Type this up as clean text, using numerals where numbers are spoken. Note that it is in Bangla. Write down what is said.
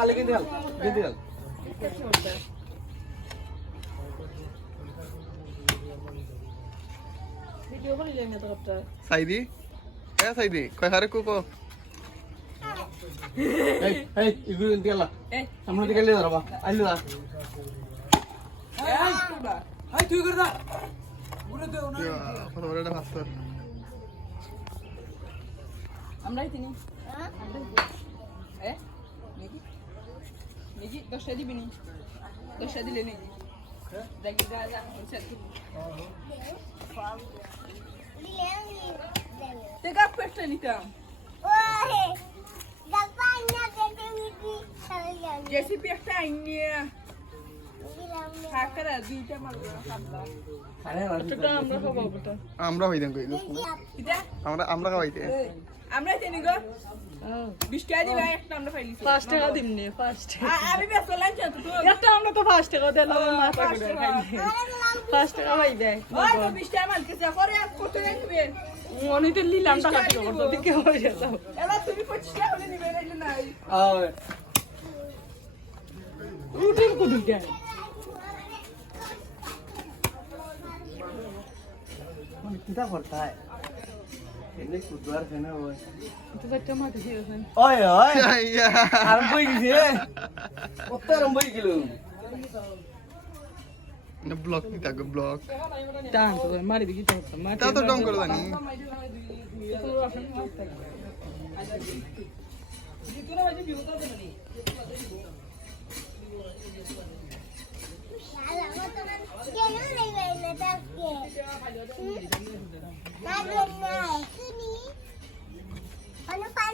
আল গিন্দি আল ভিডিও করে যাই না তো একটা সাইদি সাইদি কয় হারে কুকো এই ইগুলো গিন্দি আল সামনে দিকে লিয়ে ধরবা আইলো না হাই তুই কর দা বুড়ো দে না কত বড় একটা ভাস্কর আমরাই তিনি নাকি নাকি 10টা দিবি নি 10টা দিলে নাকি দেখি যা te ga questa nitam jesi pesta innia hakara duita malwa sabla এটা আমরা খাবো বটা আমরা হইদেন কই এটা আমরা খাওয়াইতে আমরা তেনি গো 20 টাকা দিবা একটা আমরা পাইলিছি 5 টাকা দিমনে 5 টাকা আমি বেশ লাঞ্চ তো একটা আমরা তো 5 টাকা দিলাম মাথা করে খাইনি 5 টাকা ভাই দেয় ওই তো 20 টাকা মান কেসে করে কত নিবে মনিতে নিলাম টাকা কি করতে দিকে হয়ে যেত এলা তুমি 25 টাকা হলে নিবে না নাই রুটিন কো দিতে কিটা করতা है এনে কুদুয়ার কেন হয় তো একটা মাটি দিয়েছেন ওই ওই আইয়া আরম্ভ হই গেছে কত আরম্ভ হই গেল না ব্লক দিতা গো ব্লক টান তো মারি দিকে তো মাটি তা তো ডং করে জানি Ano pa